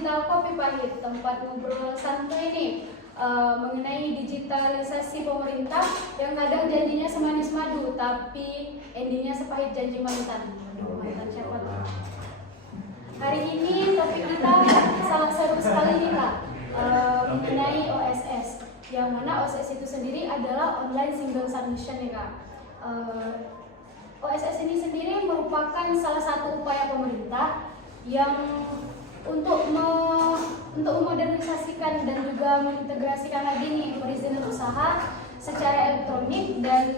Digital Kopi Pahit, tempat ngobrol santai nih mengenai digitalisasi pemerintah yang kadang janjinya semanis madu, tapi endingnya sepahit janji mantan. Mantan siapa tuh? Hari ini topik kita sangat seru sekali nih Kak, mengenai OSS. Yang mana OSS itu sendiri adalah Online Single Submission nih Kak. OSS ini sendiri merupakan salah satu upaya pemerintah yang untuk memodernisasikan dan juga mengintegrasikan lagi nih perizinan usaha secara elektronik dan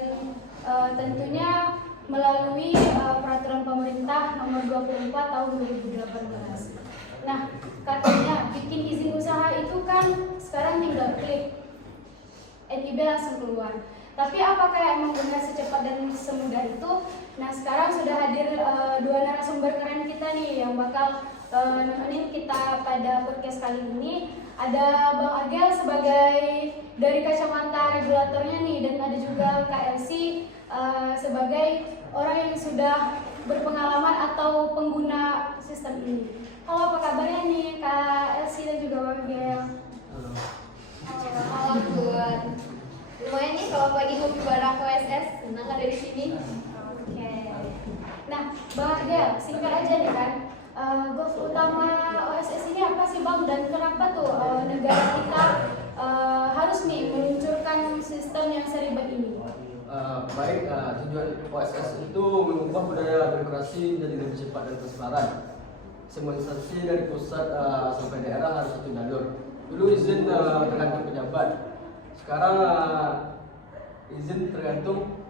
tentunya melalui peraturan pemerintah nomor 24 tahun 2018. Nah, katanya bikin izin usaha itu kan sekarang tinggal klik, NIB langsung keluar. Tapi apakah emang benar secepat dan semudah itu? Nah, sekarang sudah hadir dua narasumber keren kita nih yang bakal nemenin kita pada podcast kali ini. Ada Bang Agel sebagai dari kacamata regulatornya nih, dan ada juga Kak Elsie sebagai orang yang sudah berpengalaman atau pengguna sistem ini. Halo, apa kabarnya nih Kak Elsie dan juga Bang Agel? Halo Tuan. Lumayan nih kalau pagi ngopi bareng OSS, senang ada di sini. Oke. Nah, Bang Agel, singkat aja nih kan. Goals utama OSS ini apa sih Bang, dan kenapa tuh negara kita harus nih meluncurkan sistem yang seribet ini? Baik, tujuan OSS itu mengubah budaya birokrasi menjadi lebih cepat dan transparan. Semua instansi dari pusat sampai daerah harus satu jalur. Dulu izin tergantung pejabat, sekarang izin tergantung.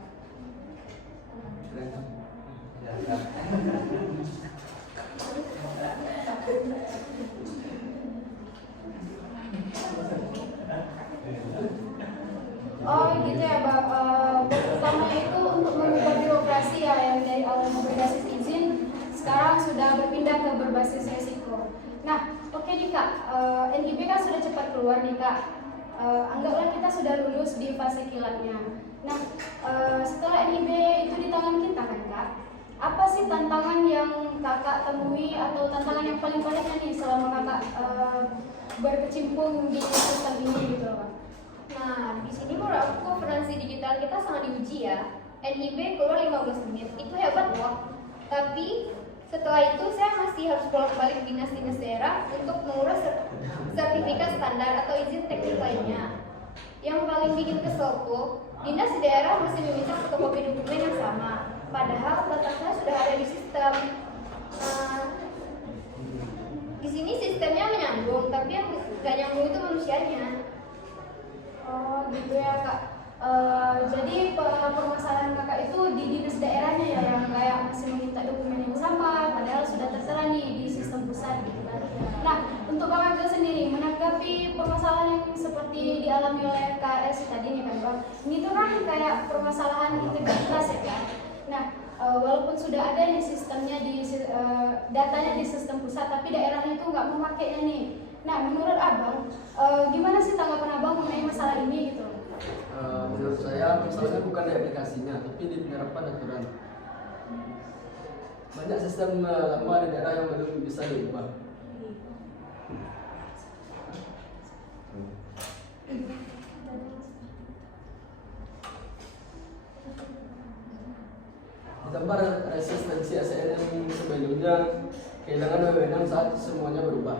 Oh gitu ya Bang, utamanya itu untuk mengubah birokrasi ya, yang dari awal berbasis izin sekarang sudah berpindah ke berbasis resiko. Nah, oke nih Kak, NIB kan sudah cepat keluar nih Kak. Anggaplah kita sudah lulus di fase kilatnya. Nah, setelah NIB itu di tangan kita kan Kak, apa sih tantangan yang Kakak temui atau tantangan yang paling banyaknya nih selama Kakak berkecimpung di sistem ini gitu loh Kak? Nah, di sini menurut aku governansi digital kita sangat diuji ya. NIB keluar 15 menit, itu hebat loh. Tapi setelah itu saya masih harus bolak-balik dinas-dinas daerah untuk mengurus sertifikat standar atau izin teknik lainnya. Yang paling bikin kesel tuh, dinas di daerah masih meminta fotokopi dokumen yang sama, padahal batasnya sudah ada di sistem. Di sini sistemnya menyambung, tapi yang nggak nyambung itu manusianya. Oh gitu ya Kak. Jadi permasalahan Kakak itu di dinas daerahnya ya, yang kayak masih meminta dokumen yang sama, padahal sudah tertera nih di sistem pusat gitu kan. Nah, untuk Bang Agel sendiri menanggapi permasalahan yang seperti dialami oleh KS tadi nih kan Bang, ini tuh kan kayak permasalahan integritas ya kan. Nah, walaupun sudah ada nih sistemnya datanya di sistem pusat, tapi daerahnya itu nggak memakainya nih. Nah, menurut Abang, gimana sih tanggapan Abang mengenai masalah ini gitu? Menurut saya masalahnya bukan di aplikasinya, tapi di penerapan aturan. Banyak sistem lama di daerah yang belum bisa diubah. Ditambah resistensi ASN yang sebelumnya kehilangan wewenang saat semuanya berubah.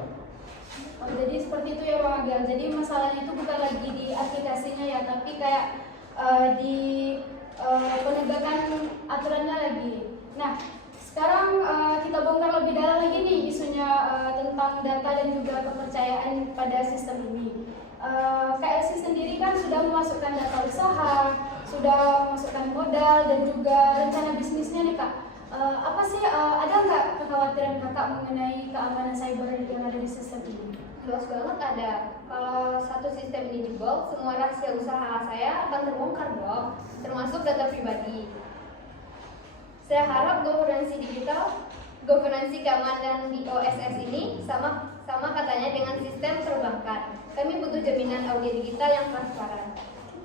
Oh, jadi seperti itu ya Bang Agel. Jadi masalahnya itu bukan lagi di aplikasinya ya, tapi kayak di penegakan aturannya lagi. Nah, sekarang kita bongkar lebih dalam lagi nih isunya tentang data dan juga kepercayaan pada sistem ini. KLC sendiri kan sudah memasukkan data usaha, sudah memasukkan modal dan juga rencana bisnisnya nih Kak. Apa sih, ada nggak kekhawatiran Kakak mengenai keamanan cyber yang ada di sistem ini? Jelas banget ada. Kalau satu sistem ini jebol, semua rahasia usaha saya akan terbongkar dong, termasuk data pribadi. Saya harap governansi digital, governansi keamanan di OSS ini sama katanya dengan sistem perbankan. Kami butuh jaminan audit digital yang transparan.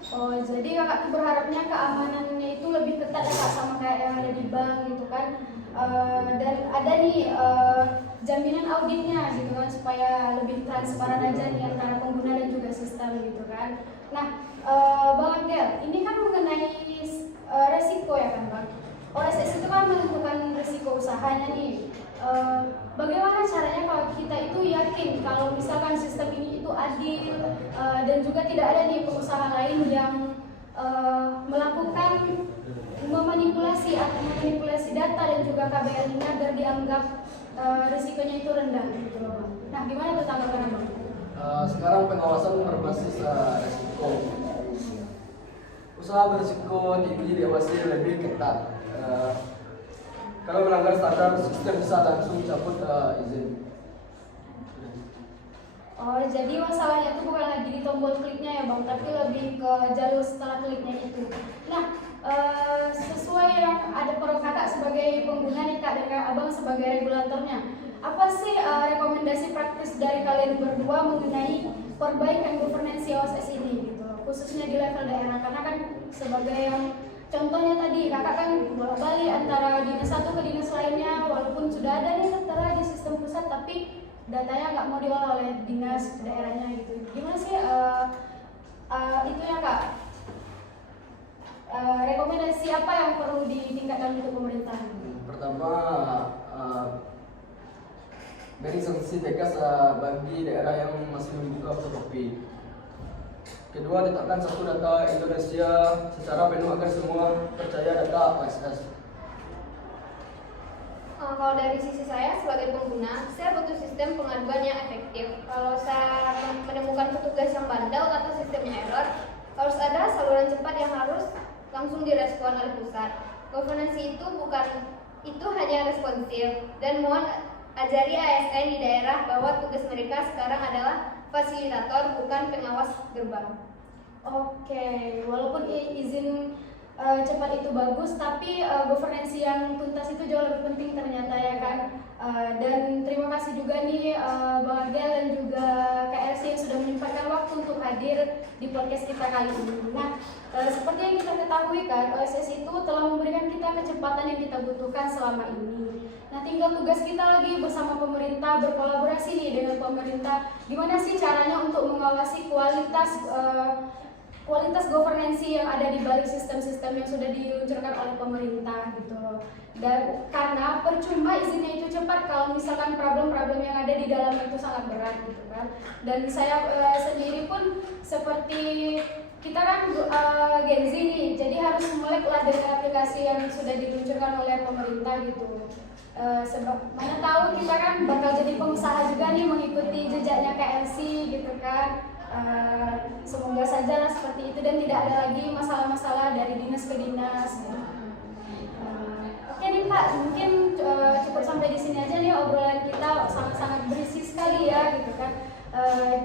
Oh, jadi kakak tuh berharapnya keamanannya itu lebih ketat ya kak, sama kayak yang ada di bank gitu kan. Dan ada nih jaminan auditnya gitu kan, supaya lebih transparan aja nih antara pengguna dan juga sistem gitu kan. Nah, Bang Angel, ini kan mengenai resiko ya kan Bang. OSS itu kan menentukan resiko usahanya nih. Bagaimana caranya kalau kita itu yakin kalau misalkan sistem ini itu adil, dan juga tidak ada nih pengusaha lain yang melakukan memanipulasi data dan juga KBL-nya agar dianggap risikonya itu rendah gitu loh Bang. Nah, gimana tuh tanggapan Bang? Sekarang pengawasan berbasis resiko. Usaha berisiko tinggi diawasi lebih ketat. Kalau melanggar standar, sistem bisa langsung cabut izin. Oh, jadi masalahnya itu bukan lagi di tombol kliknya ya Bang, tapi lebih ke jalur setelah kliknya itu. Nah, sesuai yang ada pro kakak sebagai pengguna nih kak, dan kak abang sebagai regulatornya, apa sih rekomendasi praktis dari kalian berdua mengenai perbaikan governance OSS ini gitu, khususnya di level daerah? Karena kan sebagai yang contohnya tadi kakak kan bolak-balik antara dinas satu ke dinas lainnya, walaupun sudah ada nih tertera di sistem pusat, tapi datanya nggak mau diolah oleh dinas daerahnya gitu. Gimana sih itu ya kak? Rekomendasi apa yang perlu ditingkatkan untuk pemerintah? Pertama, beri sanksi tegas bagi daerah yang masih membuka fotokopi. Kedua, tetapkan satu data Indonesia secara penuh agar semua percaya data OSS. Kalau dari sisi saya sebagai pengguna, saya butuh sistem pengaduan yang efektif. Kalau saya menemukan petugas yang bandel atau sistemnya error, harus ada saluran cepat yang harus langsung direspon oleh pusat. Governance itu hanya responsif, dan mohon ajari ASN di daerah bahwa tugas mereka sekarang adalah fasilitator, bukan pengawas gerbang. Oke, walaupun izin cepat itu bagus, tapi governance yang tuntas itu jauh lebih penting ternyata ya kan. Dan terima kasih juga nih Bang Agel dan juga KRC yang sudah menyempatkan waktu untuk hadir di podcast kita kali ini. Nah, seperti yang kita ketahui kan, OSS itu telah memberikan kita kecepatan yang kita butuhkan selama ini. Nah, tinggal tugas kita lagi bersama pemerintah, berkolaborasi nih dengan pemerintah. Gimana sih caranya untuk mengawasi kualitas governance yang ada di balik sistem-sistem yang sudah diluncurkan oleh pemerintah gitu loh. Dan karena percuma izinnya itu cepat kalau misalkan problem-problem yang ada di dalam itu sangat berat gitu kan. Dan saya sendiri pun seperti kita kan Gen Z nih, jadi harus meleklah dengan aplikasi yang sudah diluncurkan oleh pemerintah gitu. Sebab mana tahu kita kan bakal jadi pengusaha juga nih, mengikuti jejaknya KLC gitu kan. Semoga saja lah seperti itu dan tidak ada lagi masalah-masalah dari dinas ke dinas gitu. Oke nih Kak, mungkin cukup sampai di sini aja nih obrolan kita, sangat-sangat berisi sekali ya gitu kan.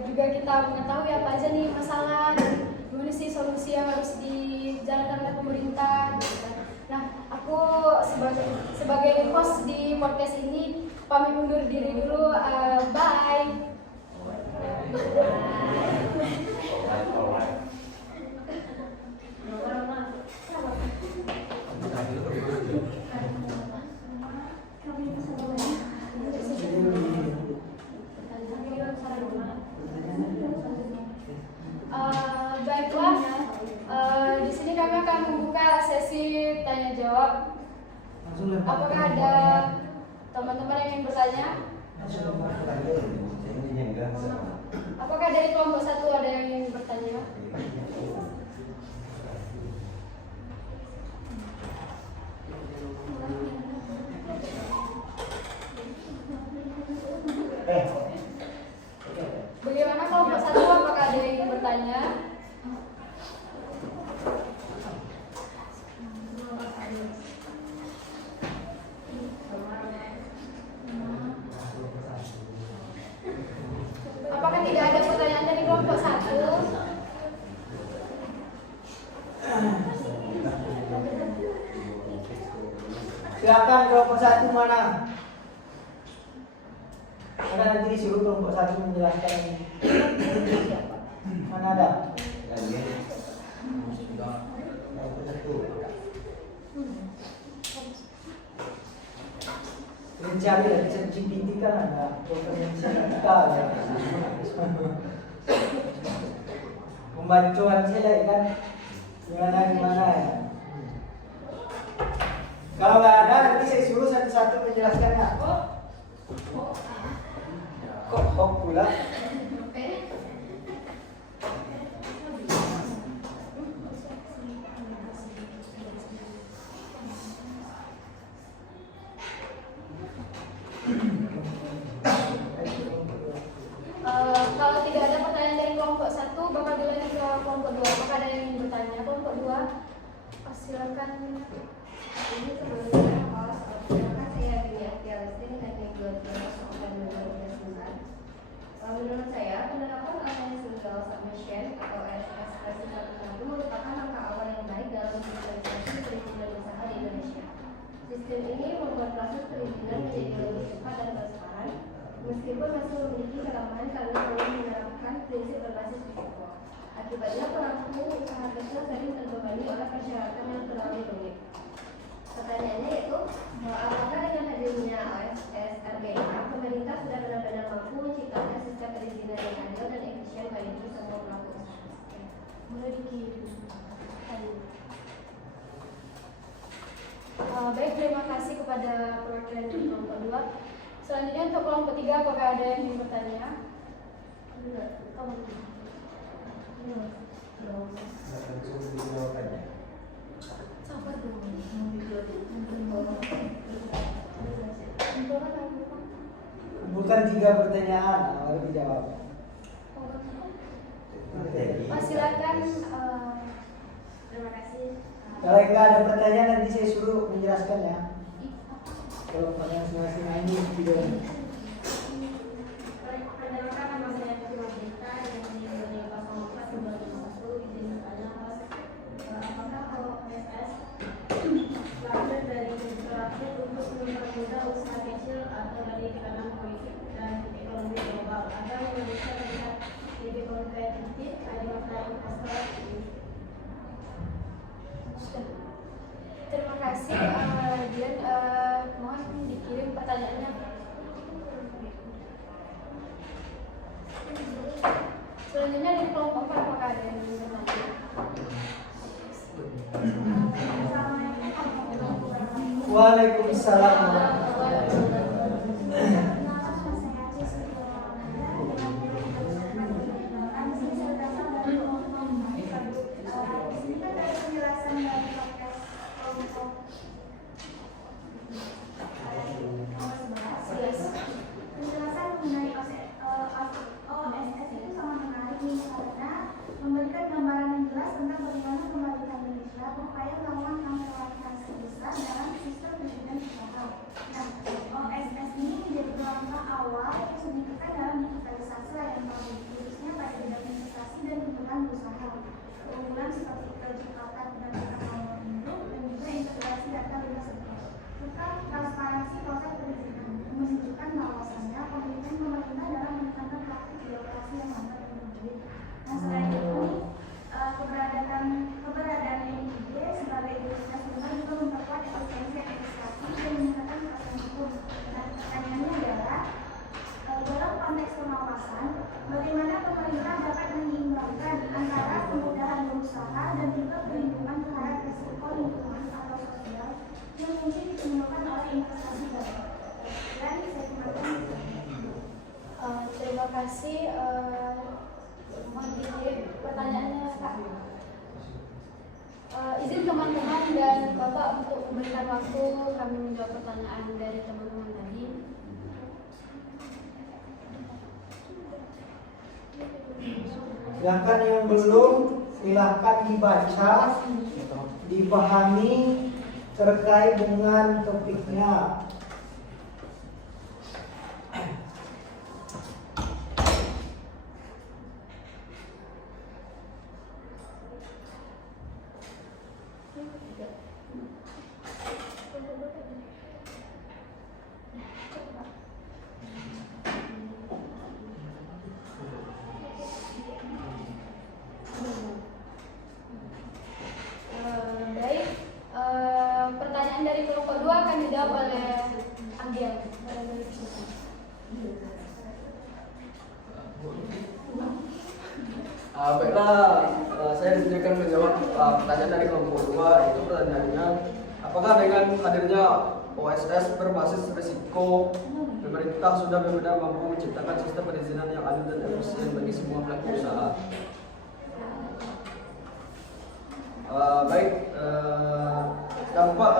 Juga kita mengetahui apa aja nih masalah dan gimana sih solusi yang harus dijalankan oleh pemerintah gitu kan. Nah, aku sebagai host di podcast ini pamit undur diri dulu. Bye. Baiklah, di sini kami akan membuka sesi tanya jawab. Apakah ada teman-teman yang ingin bertanya? Apakah dari kelompok satu ada yang ingin bertanya? Bagaimana kelompok satu? Apakah ada yang ingin bertanya? Apakah tidak ada pertanyaan dari kelompok satu? Silakan kelompok satu mana? Ada nanti disuruh kelompok satu menjelaskan ini. Mana ada? Kelompok 1. Mencari dari ChatGPT kan ada konferensi kita ya. Pembantuan saya kan gimana ya. Kalau nggak ada nanti saya suruh satu-satu menjelaskannya. Kok pula? Kalau tidak ada pertanyaan dari kelompok 1, bakal dilanjut ke kelompok 2. Apakah ada yang ingin bertanya? Kelompok 2, silakan. Ini sebelumnya silakan saya Bini Aktialistin Teknik 2 Oktober 2009. Menurut saya, penerapan Online Single Submission atau ASS versi 1.1 merupakan langkah awal yang baik dalam digitalisasi perizinan usaha di Indonesia. Sistem ini membuat proses perizinan menjadi lebih cepat dan transparan, meskipun masih memiliki kelemahan karena belum menerapkan prinsip berbasis risiko. Akibatnya pelaku usaha kecil sering terbebani oleh persyaratan yang terlalu rumit. Pertanyaannya yaitu, apakah dengan hadirnya ASS RBA, pemerintah sudah benar-benar mampu menciptakan sistem perizinan yang adil dan efisien bagi semua pelaku usaha? Mulai dikirim. Baik, terima kasih kepada perwakilan dari kelompok 2. Selanjutnya untuk kelompok 3, apakah ada yang ingin bertanya? Sabar dulu. Bukan 3 pertanyaan, baru dijawab. Silakan. Terima kasih. Kalau nggak ada pertanyaan nanti saya suruh menjelaskan ya. Kalau pertanyaan masing-masing ini video. Perkenalkan, nama saya Fatima Dita dari 04 2021. Izin bertanya, apakah kalau PSS lahir dari inspirasi untuk mempermudah usaha kecil atau dari kalangan politik dan ekonomi global, agar Indonesia terlihat lebih kompetitif di mata investor? Terima kasih, Dian. Mohon dikirim pertanyaannya. Selanjutnya dari kelompok 4, apakah ada yang ingin bertanya? Waalaikumsalam. Penjelasan mengenai OSS itu sangat menarik nih, karena memberikan gambaran yang jelas tentang bagaimana pemerintah Indonesia berupaya melawan transformasi besar dalam sistem perizinan usaha. Nah, OSS ini menjadi langkah awal yang signifikan dalam digitalisasi layanan publik, khususnya pada bidang investasi dan pembukaan usaha. Keunggulan seperti kecepatan penegakan nomor induk dan juga integrasi data lintas sektor, serta transparansi proses perizinan menunjukkan bahwasannya komitmen pemerintah dalam menekankan praktik birokrasi yang lambat dan berbelit. Nah, selain itu, keberadaan NIB sebagai otoritas tunggal juga memperkuat efisiensi administrasi dan meningkatkan kepastian hukum. Nah, pertanyaannya adalah, dalam konteks pengawasan, bagaimana pemerintah dapat menyeimbangkan antara kemudahan berusaha dan juga perlindungan terhadap risiko lingkungan atau sosial yang mungkin ditimbulkan oleh investasi baru? Dan saya kembalikan. Terima kasih. Mohon dikirim pertanyaannya, Kak. Izin teman-teman dan Bapak untuk memberikan waktu kami menjawab pertanyaan dari teman-teman tadi. Silahkan yang belum, silahkan dibaca, dipahami terkait dengan topiknya. akan dijawab oleh Anggian. Baiklah, saya akan menjawab pertanyaan dari kelompok 2. Itu pertanyaannya, apakah dengan hadirnya OSS berbasis risiko, pemerintah sudah benar-benar mampu menciptakan sistem perizinan yang adil dan efisien bagi semua pelaku usaha? Dampak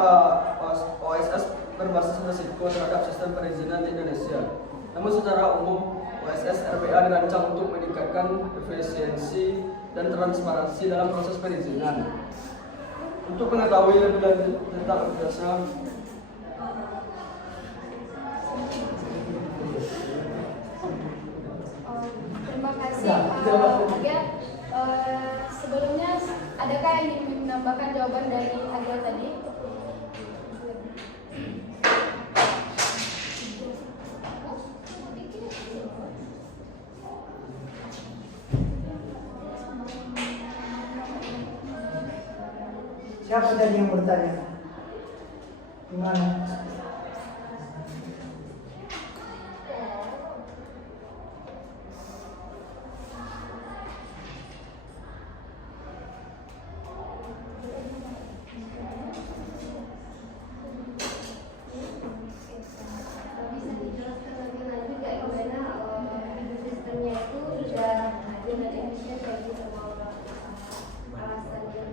OSS berbasis risiko terhadap sistem perizinan di Indonesia. Namun secara umum, OSS RBA dirancang untuk meningkatkan efisiensi dan transparansi dalam proses perizinan. Untuk mengetahui lebih lanjut tentang aplikasinya, Terima kasih. Anggian, sebelumnya adakah yang ingin menambahkan jawaban dari Anggian tadi? Siapa tadi yang bertanya? Gimana? Bisa dijelaskan lebih lanjut kayak gimana sistemnya itu sudah adil dan efisien bagi semua alasannya.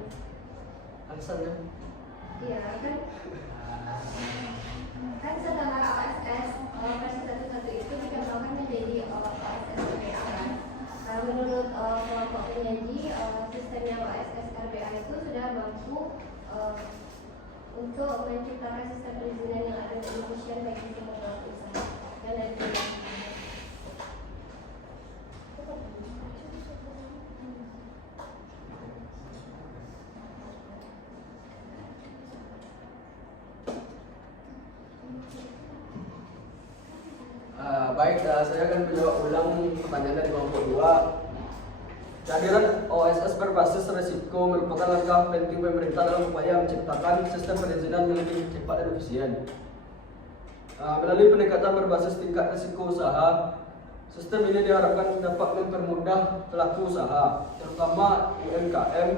alasannya. Iya kan setelah OSS versi 1.1 itu dikembangkan menjadi OSS RBA kan. Menurut kelompok penyaji, sistemnya OSS RBA itu sudah mampu untuk menciptakan sistem perizinan yang adil dan efisien bagi semua pelaku usaha dan lain-lain. Baik, saya akan menjawab ulang pertanyaan dari kelompok 2. Kehadiran OSS berbasis risiko merupakan langkah penting pemerintah dalam upaya menciptakan sistem perizinan yang lebih cepat dan efisien. Melalui pendekatan berbasis tingkat risiko usaha, sistem ini diharapkan dapat mempermudah pelaku usaha, terutama UMKM,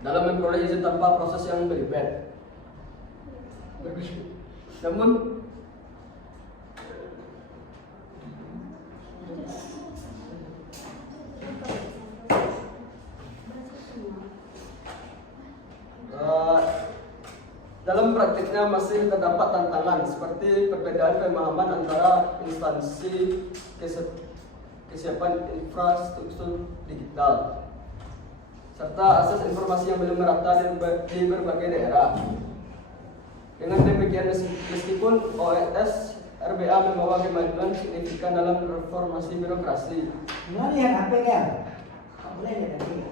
dalam memperoleh izin tanpa proses yang berlibat. Namun, dalam praktiknya masih terdapat tantangan seperti perbedaan pemahaman antara instansi kesiapan infrastruktur digital serta akses informasi yang belum merata di berbagai daerah. Dengan demikian, meskipun OSS RBA membawa kemajuan signifikan dalam reformasi birokrasi. Gimana lihat HP kan? Boleh lihat HP.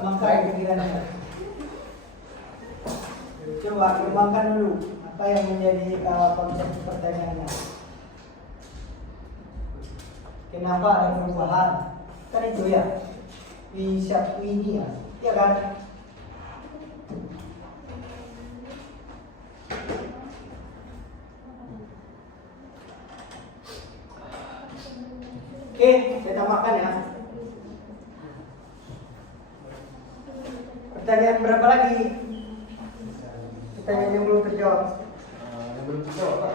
Kembangkan pikirannya. Coba kembangkan dulu apa yang menjadi konsep pertanyaannya. Kenapa ada perubahan? Kan itu ya. Bisa ini ya, ya kan? Oke, saya tambahkan ya. Pertanyaan berapa lagi? Pertanyaan yang belum terjawab. Yang belum terjawab, Pak.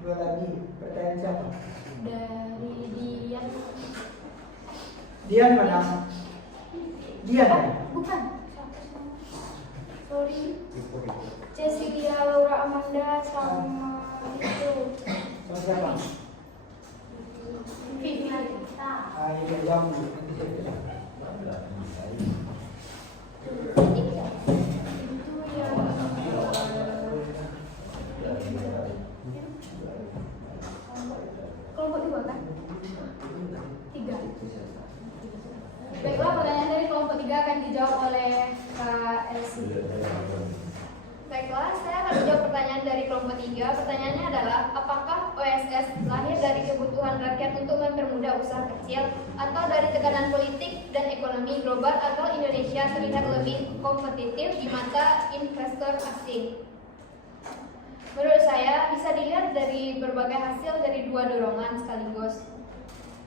Dua lagi. Pertanyaan siapa? Dari Dian. Dian mana? Dian ya? Bukan. Sorry. Cecilia Laura Amanda sama itu. Sama siapa? Vivi. Ah, ini jam. Itu yang kelompok 2 kan? 3. Baiklah, pertanyaan dari kelompok 3 akan dijawab oleh Kak Elsie. Baiklah, saya akan menjawab pertanyaan dari kelompok 3. Pertanyaannya adalah, apakah OSS lahir dari kebutuhan rakyat untuk mempermudah usaha kecil atau dari tekanan politik dan ekonomi global agar Indonesia terlihat lebih kompetitif di mata investor asing? Menurut saya bisa dilihat dari berbagai hasil dari dua dorongan sekaligus.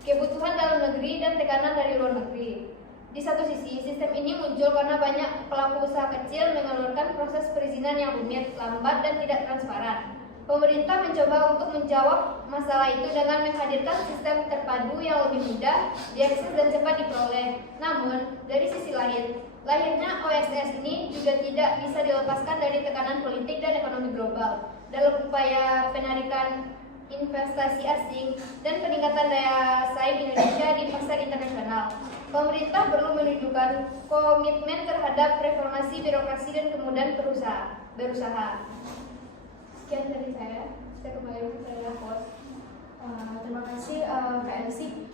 Kebutuhan dalam negeri dan tekanan dari luar negeri. Di satu sisi, sistem ini muncul karena banyak pelaku usaha kecil mengeluarkan proses perizinan yang rumit, lambat, dan tidak transparan. Pemerintah mencoba untuk menjawab masalah itu dengan menghadirkan sistem terpadu yang lebih mudah diakses dan cepat diperoleh. Namun, dari sisi lain, lahirnya OSS ini juga tidak bisa dilepaskan dari tekanan politik dan ekonomi global. Dalam upaya penarikan investasi asing dan peningkatan daya saing Indonesia di pasar internasional, pemerintah perlu menunjukkan komitmen terhadap reformasi birokrasi dan kemudahan berusaha. Sekian dari saya kembali ke host. Terima kasih Kak Elsie.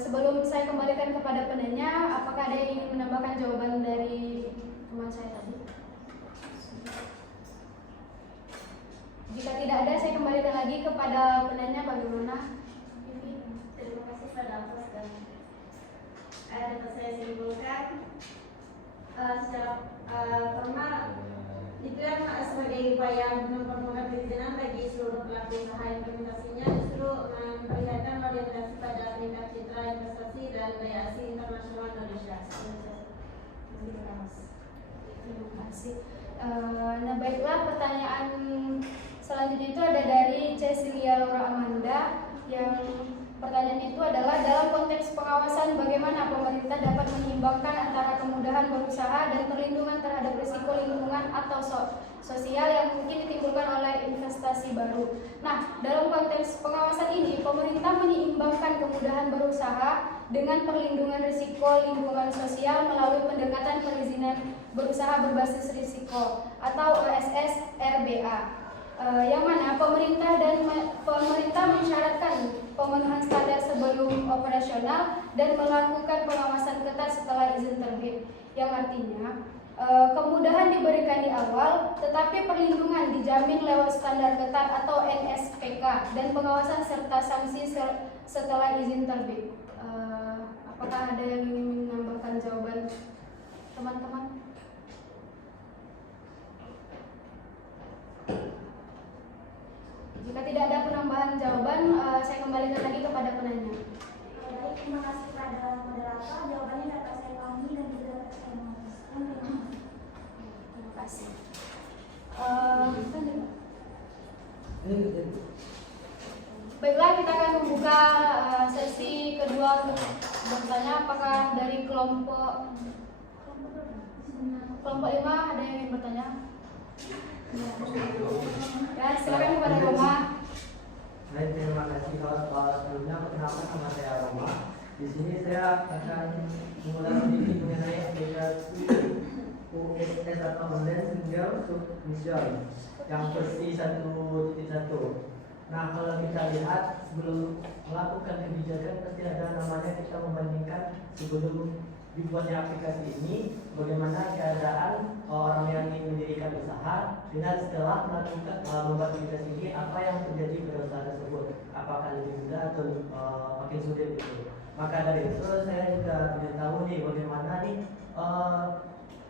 Sebelum saya kembalikan kepada penanya, apakah ada yang ingin menambahkan jawaban dari teman saya tadi? Jika tidak ada, saya kembalikan lagi kepada penanya. Bagaimana? Terima kasih pada host dan dapat saya simpulkan secara formal itu yang sebagai upaya mempermudah perizinan bagi seluruh pelaku usaha. Implementasinya justru memperlihatkan orientasi pada meningkat citra investasi dan daya saing internasional Indonesia. Terima kasih. Nah baiklah, pertanyaan selanjutnya itu ada dari Cecilia Laura Amanda, yang pertanyaannya itu adalah dalam konteks pengawasan bagaimana pemerintah dapat menyeimbangkan antara kemudahan berusaha dan perlindungan terhadap risiko lingkungan atau sosial yang mungkin ditimbulkan oleh investasi baru. Nah, dalam konteks pengawasan ini pemerintah menyeimbangkan kemudahan berusaha dengan perlindungan risiko lingkungan sosial melalui pendekatan perizinan berusaha berbasis risiko atau OSS RBA. Yang mana pemerintah mensyaratkan pemenuhan standar sebelum operasional dan melakukan pengawasan ketat setelah izin terbit, yang artinya kemudahan diberikan di awal, tetapi perlindungan dijamin lewat standar ketat atau NSPK dan pengawasan serta sanksi setelah izin terbit. Apakah ada yang ingin menambahkan jawaban teman-teman? Jika tidak ada penambahan jawaban, saya kembalikan lagi kepada penanya. Baik, terima kasih pada moderator. Jawabannya dapat saya pahami dan juga dapat saya memutuskan. Terima kasih. Baiklah, kita akan membuka sesi kedua untuk bertanya. Apakah dari kelompok 5 ada yang ingin bertanya? Ya, silakan kepada Roma. Baik, terima kasih. Kalau sebelumnya perkenalkan nama saya Roma. Di sini saya akan mengulas sedikit mengenai aplikasi USS atau Online Single Submission yang versi 1.1. Nah, kalau kita lihat sebelum melakukan kebijakan pasti ada namanya kita membandingkan sebelum dibuatnya aplikasi ini bagaimana keadaan orang yang ingin mendirikan usaha dengan setelah melakukan membuat aplikasi ini, apa yang terjadi pada usaha tersebut, apakah lebih mudah atau makin sulit gitu. Maka dari itu saya juga ingin tahu nih bagaimana nih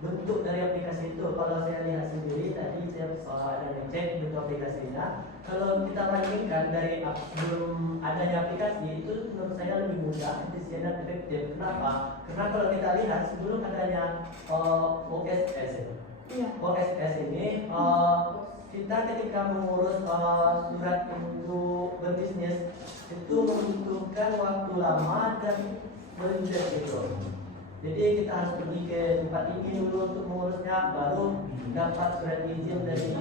bentuk dari aplikasi itu. Kalau saya lihat sendiri tadi saya ada ngecek bentuk aplikasinya. Kalau kita bandingkan dari sebelum adanya aplikasi itu menurut saya lebih mudah, efisien dan efektif. Kenapa? Karena kalau kita lihat sebelum adanya OSS, OSS ini kita ketika mengurus surat untuk berbisnis itu membutuhkan waktu lama dan berlibat gitu. Jadi kita harus pergi ke tempat ini dulu untuk mengurusnya, baru dapat surat izin dari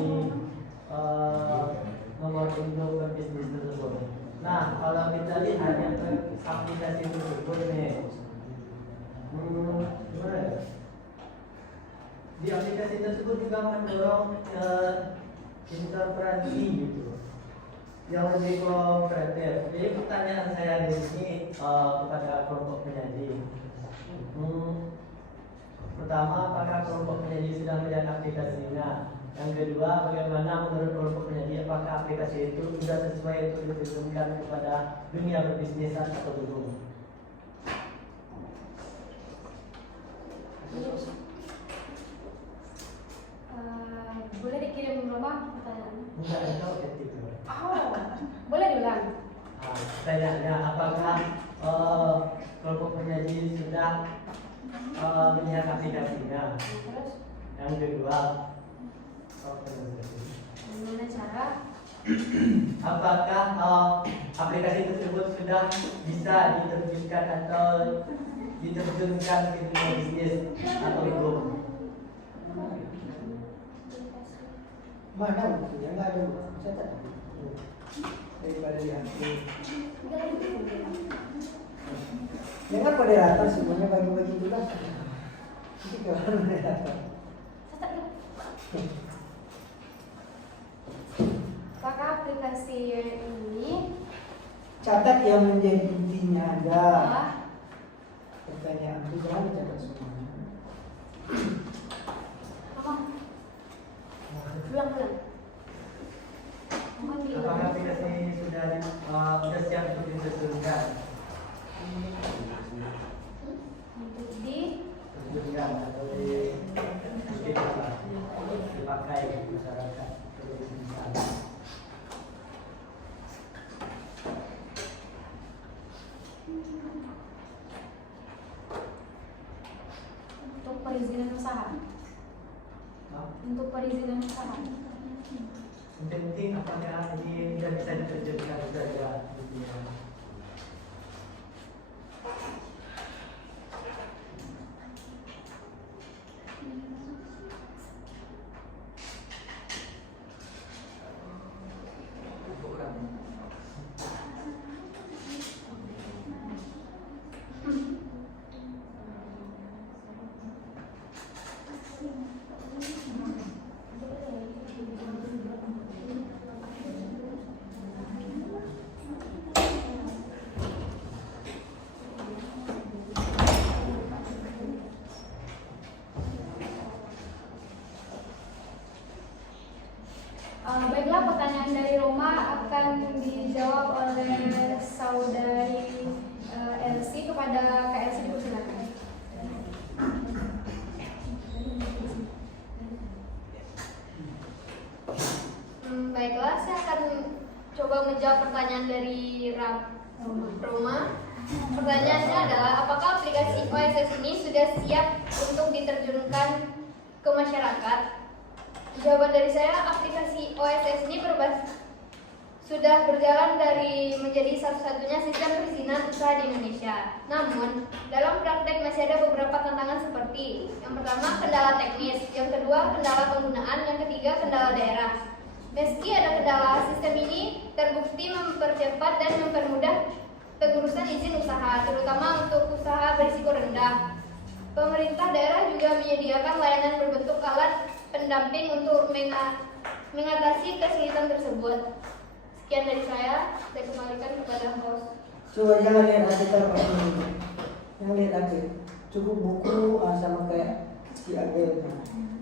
nomor induk berbisnis tersebut. Nah, kalau kita lihat yang aplikasi tersebut nih, gimana ya? Di aplikasi tersebut juga mendorong interferensi gitu, yang lebih kooperatif. Jadi pertanyaan saya di sini kepada kelompok penyaji. Pertama, apakah kelompok penyaji sudah melihat aplikasinya? Yang kedua, bagaimana menurut kelompok penyaji apakah aplikasi itu sudah sesuai untuk diterjunkan kepada dunia berbisnis atau belum? Boleh dikirim Roma pertanyaannya? Enggak, itu objektif. Oh, boleh diulang. Pertanyaannya, apakah kelompok penyaji sudah melihat aplikasinya? Terus Yang kedua, gimana cara? apakah aplikasi tersebut sudah bisa diterjunkan atau diterjunkan ke dunia bisnis atau belum? Mana buktinya? Nggak ada bukti. Saya tak tahu. Daripada diambil. Jangan moderator semuanya bagi-bagi tugas. Itu kalau moderator. Apakah aplikasi ini Catat yang menjadi intinya ada. adalah Pertanyaan itu jangan dicatat semuanya. apa? Ulang. Mohon Apakah diulang. aplikasi sudah siap untuk diterjunkan? Untuk di Terjunkan atau dipakai di masyarakat atau di bisnis. untuk perizinan usaha. Untuk perizinan usaha. Yang penting apakah ini sudah bisa diterjunkan saja. Baiklah, pertanyaan dari Roma akan dijawab oleh saudari Elsie. Kepada Kak Elsie dipersilakan. Baiklah, saya akan coba menjawab pertanyaan dari Roma. Pertanyaannya adalah, apakah aplikasi OSS ini sudah siap untuk diterjunkan ke masyarakat? Jawaban dari saya, aplikasi OSS ini sudah berjalan dari menjadi satu-satunya sistem perizinan usaha di Indonesia. Namun, dalam praktek masih ada beberapa tantangan seperti yang pertama, kendala teknis, yang kedua, kendala penggunaan, yang ketiga, kendala daerah. Meski ada kendala, sistem ini terbukti mempercepat dan mempermudah pengurusan izin usaha, terutama untuk usaha berisiko rendah. Pemerintah daerah juga menyediakan layanan berbentuk alat pendamping untuk mengatasi kesulitan tersebut. Sekian dari saya kembalikan kepada host. Coba jangan lihat artikel Pak ini. Yang lihat aja. Cukup buku sama kayak si Agel.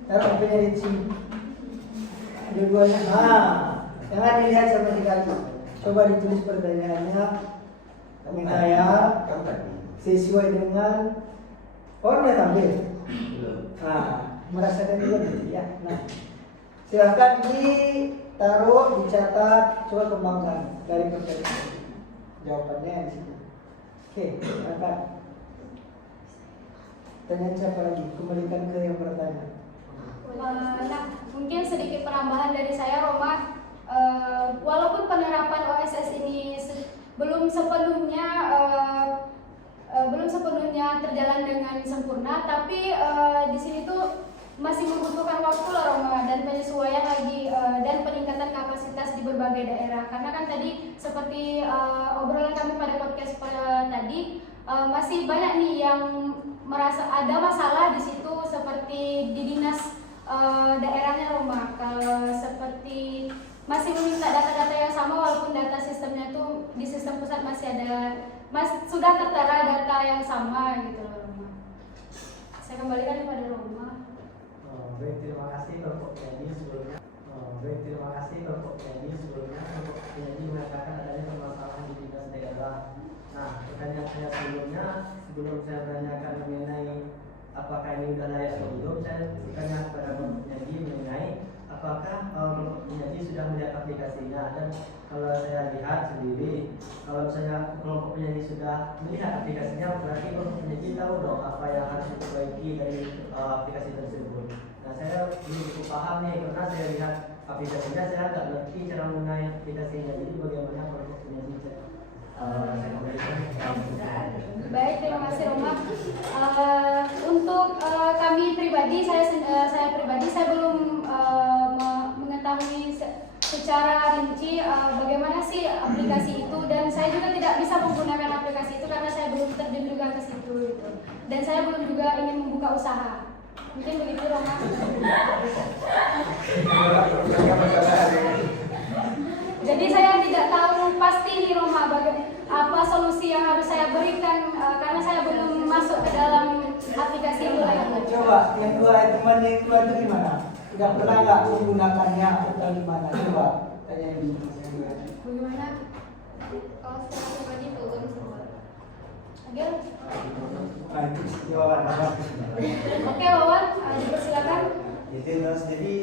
Taruh HP-nya di sini. Dua-duanya. Jangan dilihat sama sekali. Coba ditulis pertanyaannya. Kami saya sesuai dengan udah tampil. Merasakan juga ya. Nah, silakan ditaruh, dicatat, coba kembangkan dari pertanyaan. Jawabannya di sini. Oke, silakan. Pertanyaan siapa lagi? Kembalikan ke yang bertanya. Nah, mungkin sedikit penambahan dari saya, Roma. Walaupun penerapan OSS ini belum sepenuhnya terjalan dengan sempurna, tapi di sini tuh masih membutuhkan waktu lah, Roma, dan penyesuaian lagi dan peningkatan kapasitas di berbagai daerah. Karena kan tadi seperti obrolan kami pada podcast tadi, masih banyak nih yang merasa ada masalah di situ, seperti di dinas daerahnya, Roma. Kalau seperti masih meminta data-data yang sama, walaupun data sistemnya itu di sistem pusat masih ada, sudah tertera data yang sama gitu loh, Roma. Saya kembalikan kepada Roma. Baik, terima kasih kelompok penyanyi sebelumnya. Kelompok penyanyi mengatakan adanya permasalahan di dinas daerah. Nah, pertanyaan saya sebelumnya, sebelum saya menanyakan mengenai apakah ini sudah layak atau belum, saya bertanya kepada kelompok penyanyi mengenai apakah kelompok penyaji sudah melihat aplikasinya. Dan kalau saya lihat sendiri, kalau misalnya kelompok penyaji sudah melihat aplikasinya, berarti kelompok penyaji tahu dong apa yang harus diperbaiki dari aplikasi tersebut. Nah, saya belum cukup paham nih, karena saya lihat aplikasinya, saya agak ngerti cara menggunakan aplikasinya. Jadi bagaimana kelompok penyaji Baik, terima kasih Roma. Untuk kami pribadi, saya pribadi saya belum mengetahui secara rinci bagaimana sih aplikasi itu, dan saya juga tidak bisa menggunakan aplikasi itu karena saya belum terjun juga ke situ gitu. Dan saya belum juga ingin membuka usaha. Mungkin begitu Roma. Jadi saya tidak tahu pasti nih Roma apa solusi yang harus saya berikan karena saya belum masuk ke dalam aplikasi itu. Coba yang dua temannya yang dua itu gimana? Tidak pernah nggak menggunakannya atau gimana? Coba tanya ini. Bagaimana? Kalau secara pribadi belum semua. Agil? Nah, itu jawaban apa? Oke Wawan, dipersilakan. Itu Mas, jadi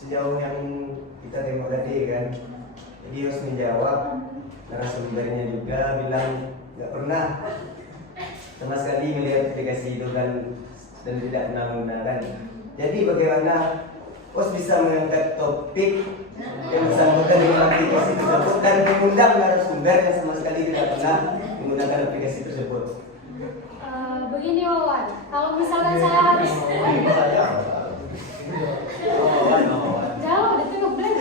sejauh yang kita tengok tadi kan, jadi harus menjawab. Narasumbernya juga bilang nggak pernah sama sekali melihat aplikasi itu kan, dan tidak pernah menggunakan. Jadi bagaimana Pos bisa mengangkat topik yang bersangkutan dengan aplikasi tersebut dan mengundang narasumber yang sama sekali tidak pernah menggunakan aplikasi tersebut? Begini Wawan, kalau misalkan saya harus jauh, itu ngeblank.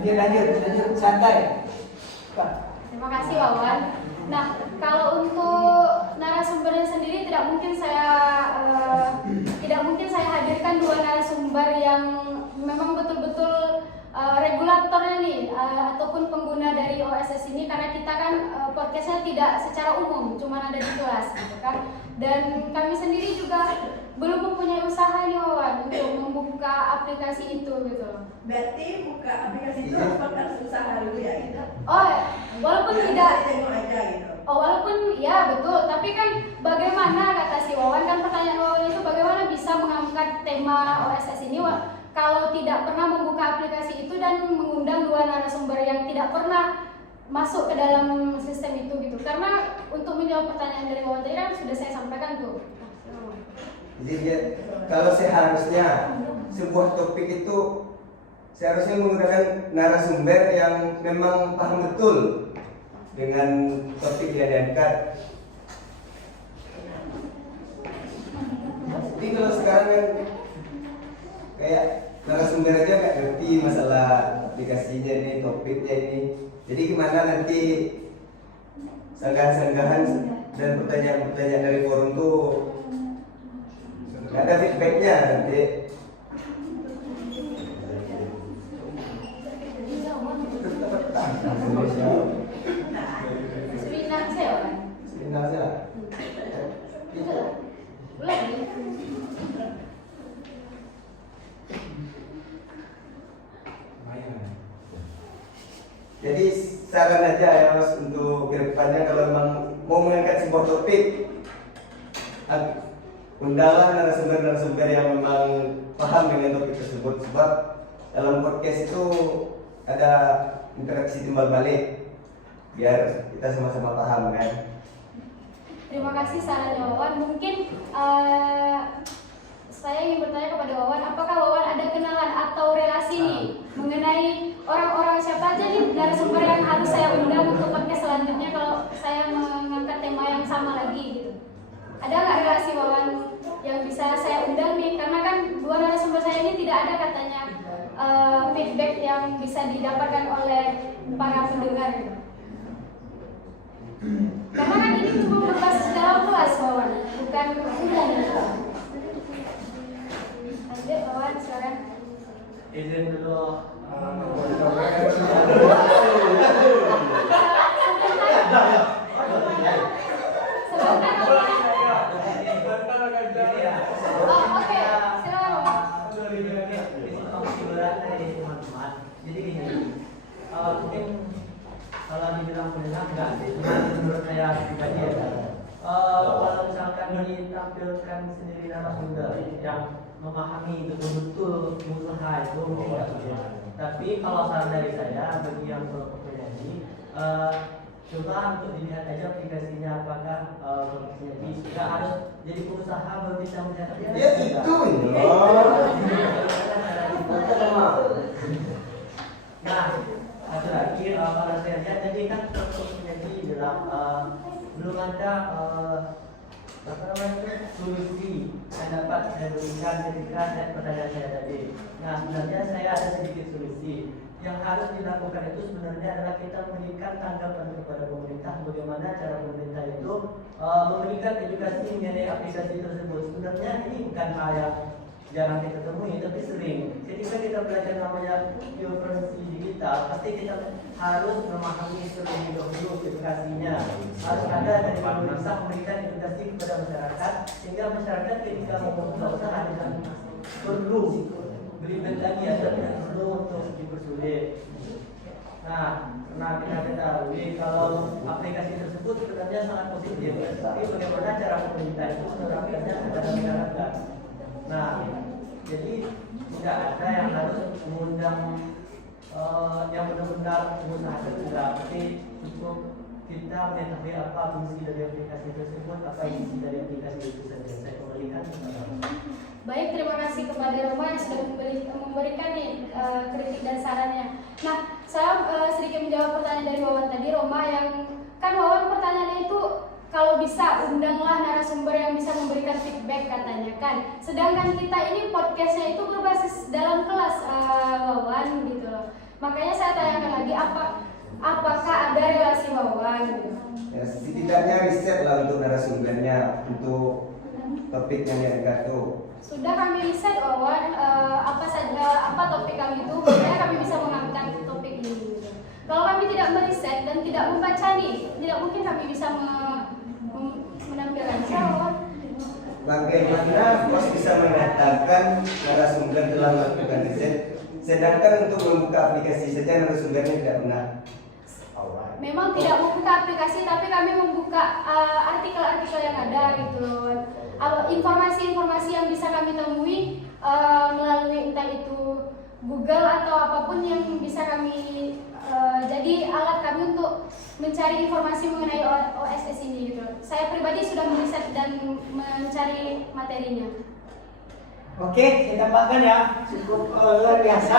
Lanjut santai. Terima kasih Wawan. Nah, kalau untuk narasumbernya sendiri tidak mungkin saya hadirkan dua narasumber yang memang betul-betul regulatornya nih ataupun pengguna dari OSS ini, karena kita kan podcastnya tidak secara umum, cuma ada di kelas gitu kan. Dan kami sendiri juga belum mempunyai usaha nih Wawan untuk membuka aplikasi itu gitu. Berarti buka aplikasi itu harus usaha dulu ya gitu. Oh, walaupun tidak. Tengok aja gitu. Oh, walaupun ya betul, tapi kan bagaimana kata si Wawan, kan pertanyaan Wawan itu bagaimana bisa mengangkat tema OSS ini kalau tidak pernah membuka aplikasi itu dan mengundang dua narasumber yang tidak pernah masuk ke dalam sistem itu gitu. Karena untuk menjawab pertanyaan dari Wawan tadi kan sudah saya sampaikan tuh. Jadi kalau seharusnya sebuah topik itu seharusnya menggunakan narasumber yang memang paham betul dengan topik yang diangkat. Jadi kalau sekarang kan kayak narasumber aja nggak ngerti masalah aplikasinya ini, topiknya ini. Jadi gimana nanti sanggahan-sanggahan dan pertanyaan-pertanyaan dari forum tuh nggak ada feedbacknya nanti. Seminar saya Wawan. Seminar saja. Ulang. Jadi saran aja ya Mas untuk kedepannya kalau memang mau mengangkat sebuah topik, undanglah narasumber-narasumber yang memang paham dengan topik tersebut, sebab dalam podcast itu ada interaksi timbal balik biar kita sama-sama paham kan. Terima kasih sarannya Wawan. Mungkin saya ingin bertanya kepada Wawan, apakah Wawan ada kenalan atau relasi nih mengenai orang-orang siapa aja nih narasumber yang harus saya undang untuk podcast selanjutnya kalau saya mengangkat tema yang sama lagi gitu? Ada nggak relasi Wawan yang bisa saya undang nih? Karena kan dua narasumber saya ini tidak ada katanya feedback yang bisa didapatkan oleh para pendengar gitu. Karena kan ini cuma berbasis dalam kelas Wawan, bukan umum gitu. Lanjut Wawan, silakan. Izin dulu. Sebentar Wawan. Oh, oke, silakan Wawan. Jadi gini, mungkin kalau dibilang benar enggak sih, cuma menurut saya pribadi ya, kalau misalkan ditampilkan sendiri narasumber yang memahami betul-betul usaha itu tidak sulit. Tapi kalau saran dari saya bagi yang berkompetensi, coba untuk dilihat aja aplikasinya apakah berkompetensi. Tidak harus jadi pengusaha baru bisa mencetak. Ya itu Nah, satu lagi kalau saya lihat tadi kan berkompetensi dalam belum ada solusi yang dapat saya berikan ketika pertanyaan saya tadi. Nah, sebenarnya saya ada sedikit solusi. Yang harus dilakukan itu sebenarnya adalah kita memberikan tanggapan kepada pemerintah bagaimana cara pemerintah itu memberikan edukasi mengenai aplikasi tersebut. Sebenarnya ini bukan hal yang jarang kita temui, tapi sering. Ketika kita belajar namanya geoprovinsi digital, pasti kita harus memahami terlebih dahulu edukasinya. Harus ada dari pemerintah memberikan edukasi kepada masyarakat, sehingga masyarakat ketika membuka usaha tidak perlu beribet lagi atau tidak perlu untuk dipersulit. Nah, karena kita ketahui kalau aplikasi tersebut sebenarnya sangat positif, tapi bagaimana cara pemerintah itu menerapkannya kepada masyarakat. Nah, jadi tidak ada yang harus mengundang yang benar-benar pengusaha itu tidak, tapi cukup kita mengetahui apa fungsi dari aplikasi tersebut, apa isi dari aplikasi itu saja. Saya kembalikan kepada Baik, terima kasih kepada Roma yang sudah memberikan kritik dan sarannya. Nah, saya sedikit menjawab pertanyaan dari Wawan tadi, Roma, yang kan Wawan pertanyaannya itu kalau bisa undanglah narasumber yang bisa memberikan feedback katanya kan. Sedangkan kita ini podcastnya itu berbasis dalam kelas Wawan gitu loh. Makanya saya tanyakan lagi apakah ada relasi Wawan gitu. Ya, setidaknya riset lah untuk narasumbernya, untuk topik yang diangkat tuh. Sudah kami riset Wawan apa topik kami itu, makanya kami bisa mengangkat topik ini gitu. Kalau kami tidak meriset dan tidak membaca nih, tidak mungkin kami bisa menampilkan Wawan. Bagaimana bos bisa mengatakan narasumber telah melakukan riset, sedangkan untuk membuka aplikasi saja narasumbernya tidak benar? Memang tidak membuka aplikasi, tapi kami membuka artikel-artikel yang ada gitu loh. Informasi-informasi yang bisa kami temui melalui entah itu Google atau apapun yang bisa kami jadi alat kami untuk mencari informasi mengenai OSS ini gitu. Saya pribadi sudah meriset dan mencari materinya. Oke, kita tambahkan ya, cukup luar biasa.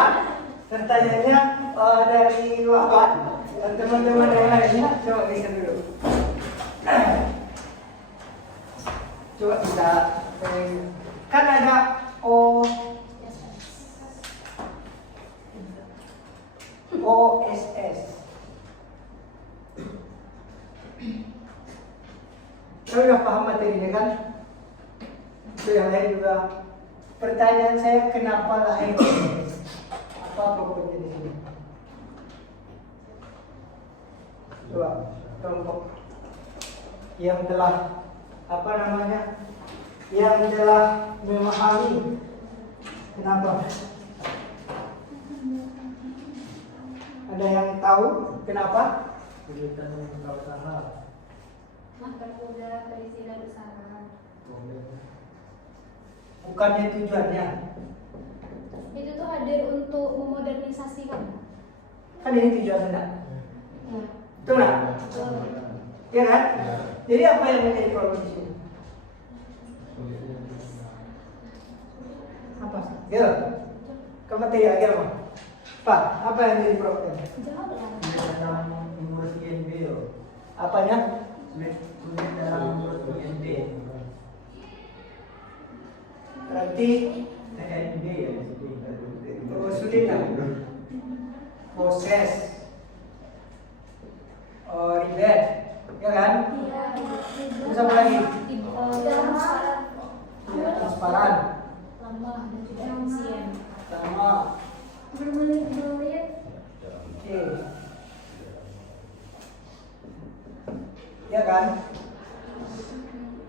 Pertanyaannya dari Wawan dan teman-teman yang lainnya, coba lihat dulu. Coba kita kan ada OSS. Kau udah paham materinya kan? Itu yang lain juga. Pertanyaan saya, kenapa lahir OSS? Apa pokoknya di sini? Coba kelompok yang telah yang telah memahami kenapa. Ada yang tahu kenapa? kegiatan membuka usaha. Mempermudah perizinan usaha. Bukannya tujuannya. Itu tuh hadir untuk memodernisasi kan? Kan ini tujuan enggak? Ya. Betul nggak? Betul. Ya kan? Jadi apa yang menjadi problem di sini? Apa? Gil, ke materi agama. Pak, apa yang menjadi problem? Jawab lah. Dalam mengurus INB, Apanya? sulit dalam mengurus INB. Berarti INB ya di sini. sulit lah. Proses, ribet, ya kan? Terus apa lagi? Tidak transparan, Lama dan tidak efisien. sama. Berbelit-belit. Oke. Ya kan?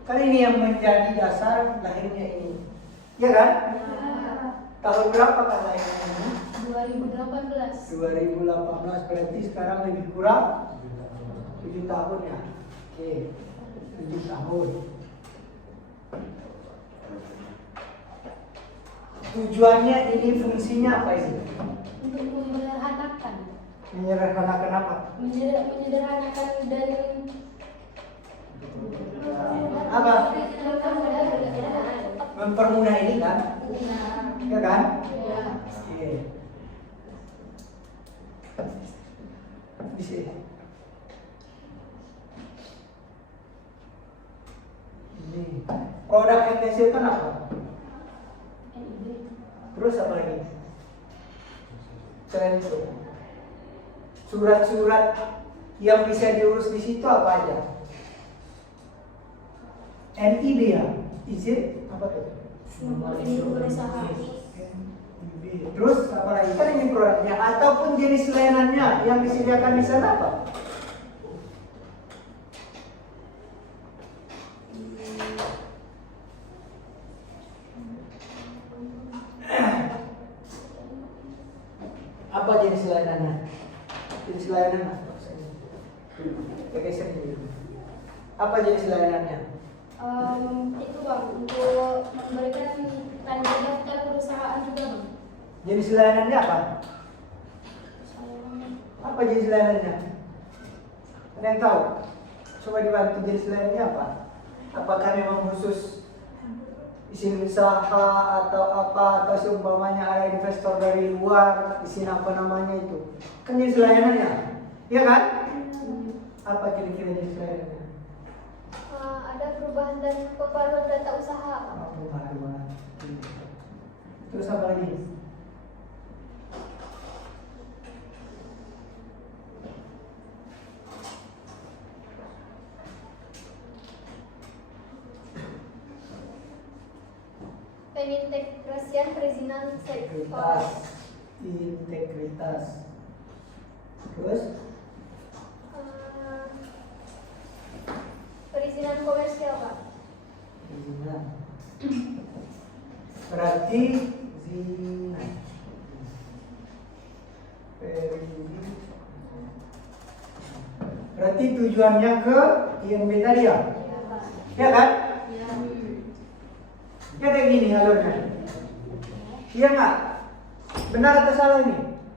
Kan ini yang menjadi dasar lahirnya ini. Ya kan? Tahun berapa kan lahirnya ini? 2018. 2018, berarti sekarang lebih kurang 7 tahun ya. Oke. 7 tahun. Tujuannya ini fungsinya apa ini? Untuk menyederhanakan. Menyederhanakan apa? Menyederhanakan dan Apa? Mempermudah ini kan? Ya kan? Oke. Di sini. Ini produk yang dihasilkan apa? Terus apa lagi? Selain itu, surat-surat yang bisa diurus di situ apa aja? NIB ya, izin apa tuh? nomor induk berusaha. NIB. Terus apa lagi? Kan ini produknya ataupun jenis layanannya yang disediakan di sana apa? Apa jenis layanannya? Jenis layanan apa? Apa jenis layanannya? Itu bang, untuk memberikan tanda daftar perusahaan juga bang. Jenis layanannya apa? Apa jenis layanannya? Ada yang tahu? Coba dibantu jenis layanannya apa? Apakah memang khusus izin usaha atau apa, atau seumpamanya ada investor dari luar, izin apa namanya itu? Kan jenis layanannya, iya kan? Apa kira-kira jenis layanannya? Ada perubahan dan pembaruan data usaha. Pembaruan. Terus apa lagi? Penintegrasian perizinan sektor. Integritas. Terus Perizinan komersial, Pak. perizinan. Berarti zina. Berarti tujuannya ke INB tadi ya? Ya kan? Ya kayak gini alurnya. Iya nggak? Benar atau salah ini?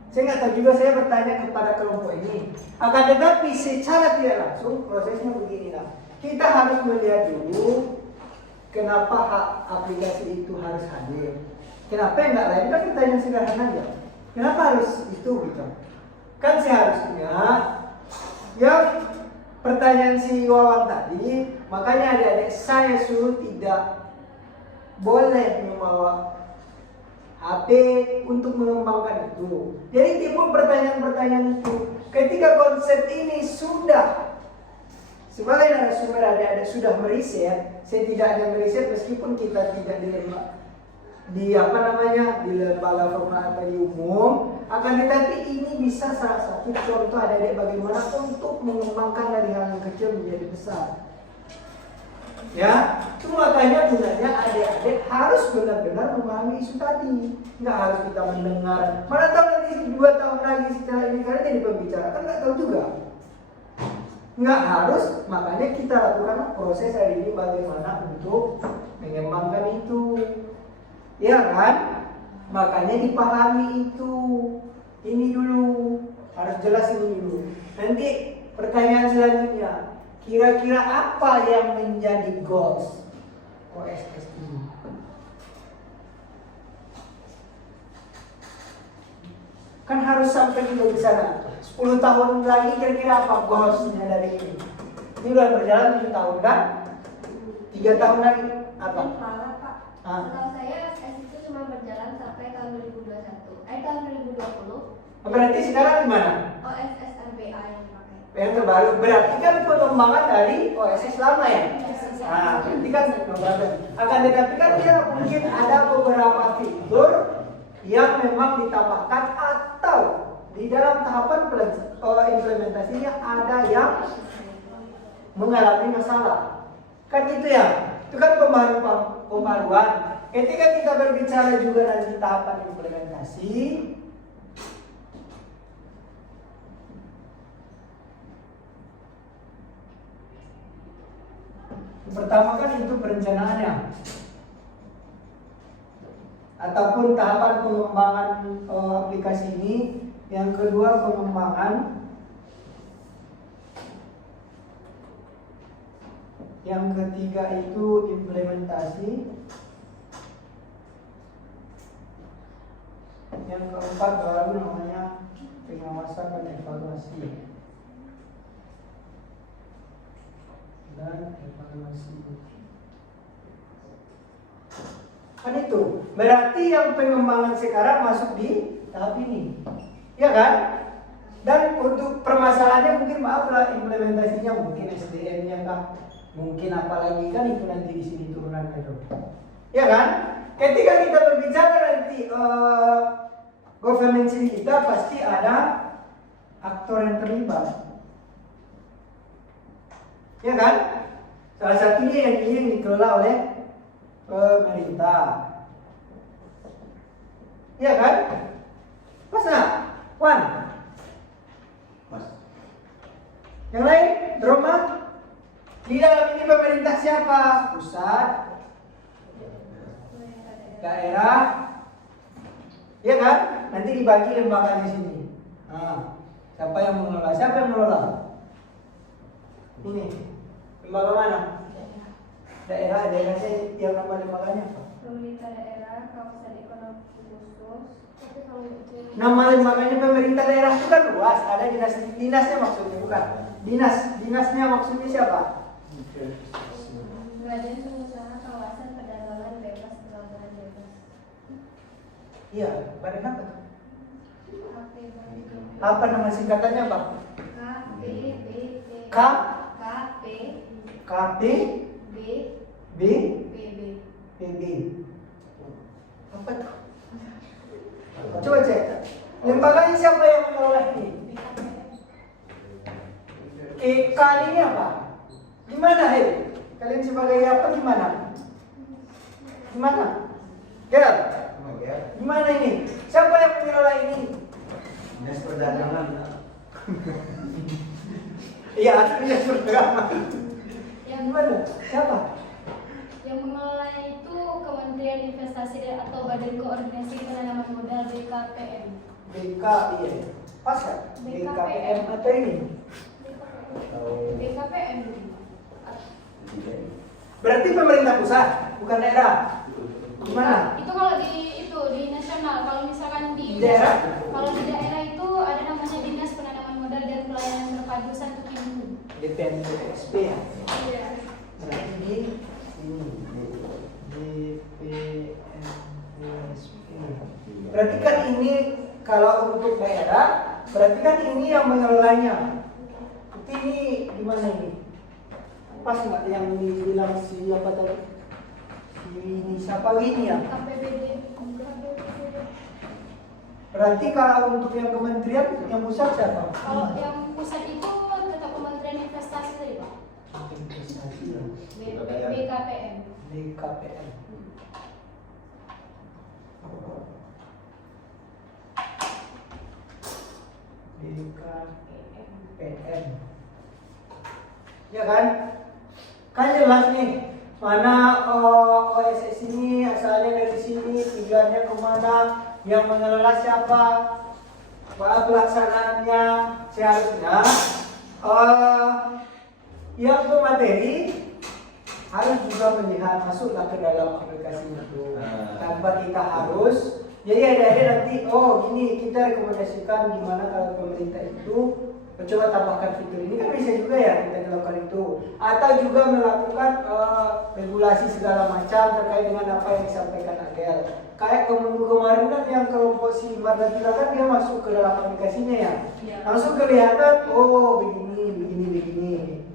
Saya nggak tahu juga, saya bertanya kepada kelompok ini. Akan tetapi secara tidak langsung prosesnya beginilah. Kita harus melihat dulu kenapa hak aplikasi itu harus hadir. Kenapa enggak lain? Kan pertanyaan sederhana aja. Kenapa harus itu gitu? Kan seharusnya yang pertanyaan si Wawan tadi, makanya adik-adik saya suruh tidak boleh membawa HP untuk mengembangkan itu. Jadi timbul pertanyaan-pertanyaan itu. Ketika konsep ini sudah sebagai narasumber adik-adik sudah meriset, saya tidak hanya meriset meskipun kita tidak di lembaga formal atau di umum, akan tetapi ini bisa salah satu contoh adik-adik bagaimana untuk mengembangkan dari hal yang kecil menjadi besar. Ya, itu makanya gunanya adik-adik harus benar-benar memahami isu tadi. Nggak harus kita mendengar. Mana tahu nanti 2 tahun lagi setelah ini kalian jadi pembicara, kan nggak tahu juga. Nggak harus, makanya kita lakukan proses hari ini bagaimana untuk mengembangkan itu. Ya kan? Makanya dipahami itu. Ini dulu, harus jelas ini dulu. Nanti pertanyaan selanjutnya, kira-kira apa yang menjadi goals OSS ini? Kan harus sampai juga di sana. 10 tahun lagi kira-kira apa goalsnya dari ini? Ini udah berjalan 7 tahun kan? 3 tahun lagi apa? Kalau saya SS itu cuma berjalan sampai tahun 2021. Tahun 2020. Berarti sekarang di mana? OSS RBA yang dipakai. Yang terbaru. Berarti kan pengembangan dari OSS lama ya? Nah, berarti kan pengembangan. Akan tetapi kan dia mungkin ada beberapa fitur yang memang ditambahkan atau di dalam tahapan implementasinya ada yang mengalami masalah. Kan itu ya? Itu kan pembaruan. Ketika kita berbicara juga nanti tahapan implementasi, Pertama kan itu perencanaannya, ataupun tahapan pengembangan aplikasi ini. Yang kedua pengembangan. Yang ketiga itu implementasi. Yang keempat baru namanya pengawasan dan evaluasi. Dan evaluasi. Kan itu. Berarti yang pengembangan sekarang masuk di tahap ini. Ya kan? Dan untuk permasalahannya mungkin maaf lah implementasinya mungkin SDM-nya kah? Mungkin apalagi kan itu nanti di sini turunan itu. Ya kan? Ketika kita berbicara nanti governance kita pasti ada aktor yang terlibat. Ya kan? Salah satunya yang dikelola oleh pemerintah. Ya kan? Pas nggak? Wan? Mas. Yang lain? Roma? Di dalam ini pemerintah siapa? Pusat? Daerah? Ya kan? Nanti dibagi lembaga di sini. Nah, siapa yang mengelola? Siapa yang mengelola? Ini. Lembaga mana? Daerah yang nama lembaganya apa? Pemerintah daerah, kawasan ekonomi khusus. Tapi kalau itu Nama lembaganya pemerintah daerah itu kan luas. Ada dinasnya maksudnya bukan? Dinasnya maksudnya siapa? Badan Pengusaha Kawasan Perdagangan Bebas Pelabuhan Bebas. Iya, badan apa? KP Apa nama singkatannya apa? KPBP. K KP B PB. Apa tuh? Coba cek. Lembaganya siapa yang mengelola ini? Kali ini apa? Gimana hei? Kalian sebagai apa gimana? Gimana? Gel? Gimana ini? Siapa yang mengelola ini? Dinas Perdagangan. Iya, dinas perdagangan. Yang Gimana? Siapa? yang mengelola itu Kementerian Investasi atau Badan Koordinasi Penanaman Modal BKPM. BKPM. Pas ya? BKPM atau ini? BKPM. Berarti pemerintah pusat, bukan daerah. Gimana? Itu kalau di nasional, kalau misalkan di Daerah? Kalau di daerah itu ada namanya Dinas Penanaman Modal dan Pelayanan Terpadu 1 Pintu. DPNSP ya? Iya. Berarti di sini DPNSP. Berarti kan ini kalau untuk daerah, berarti kan ini yang mengelolanya. Tapi ini gimana ini? Pas nggak yang dibilang si apa tadi? Si siapa ini ya? KPBD. Berarti kalau untuk yang kementerian, yang pusat siapa? Kalau yang pusat itu tetap Kementerian Investasi tadi Pak. Investasi ya. BKPM. BKPM. BKPM. Ya kan? Kan jelas nih mana OSS ini asalnya dari sini, tujuannya kemana, yang mengelola siapa, pelaksanaannya. Seharusnya yang pemateri harus juga melihat masuklah ke dalam aplikasi itu tanpa kita harus. Jadi ada nanti gini kita rekomendasikan gimana kalau pemerintah itu coba tambahkan fitur ini, kan bisa juga ya kita melakukan itu, atau juga melakukan regulasi segala macam terkait dengan apa yang disampaikan Agel. Kayak kemarin kan yang kelompok si Mardatila kan dia masuk ke dalam aplikasinya ya, langsung kelihatan begini.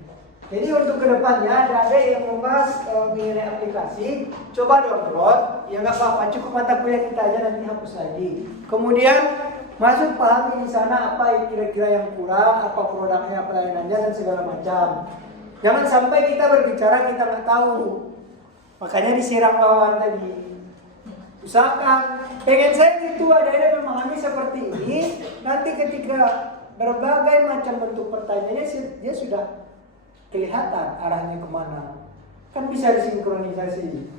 Jadi untuk kedepannya ada yang membahas mengenai aplikasi, coba download, ya nggak apa-apa, cukup mata kuliah kita aja nanti hapus lagi. Kemudian masuk pahami di sana apa yang kira-kira yang kurang, apa produknya, pelayanannya dan segala macam. Jangan sampai kita berbicara kita nggak tahu. Makanya disiram lawan tadi. Usahakan pengen saya itu ada yang memahami seperti ini. Nanti ketika berbagai macam bentuk pertanyaannya dia sudah kelihatan arahnya kemana. Kan bisa disinkronisasi.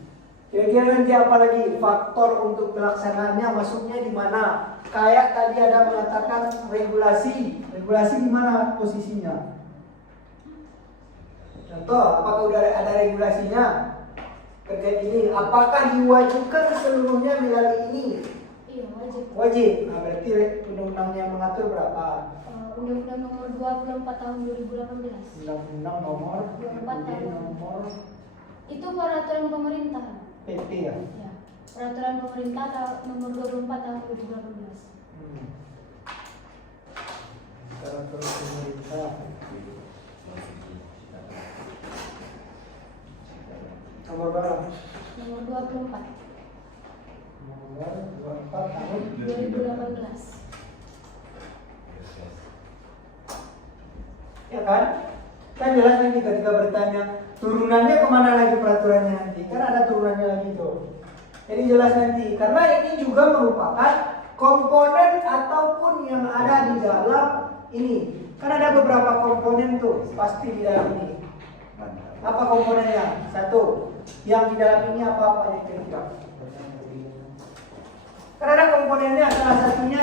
Kira-kira nanti apa lagi faktor untuk pelaksanaannya masuknya di mana? Kayak tadi ada mengatakan regulasi. Regulasi di mana posisinya? Contoh, apakah udah ada regulasinya? Terkait ini, apakah diwajibkan seluruhnya melalui ini? Iya, wajib. Wajib. Nah, berarti undang-undangnya mengatur berapa? Undang-Undang nomor 24 tahun 2018. Undang-undang nomor 24 tahun. nomor Itu peraturan pemerintah. PP ya. Ya. Peraturan pemerintah nomor 24 tahun 2018. Peraturan pemerintah. Nomor berapa? Nomor 24 Nomor 24 tahun 2018. Ya kan? Kan jelas nanti ketika bertanya turunannya kemana lagi peraturannya nanti? Kan ada turunannya lagi tuh. Jadi jelas nanti karena ini juga merupakan komponen ataupun yang ada di dalam ini. Kan ada beberapa komponen tuh pasti di dalam ini. Apa komponennya? Satu. Yang di dalam ini apa yang kira-kira? Kan ada komponennya salah satunya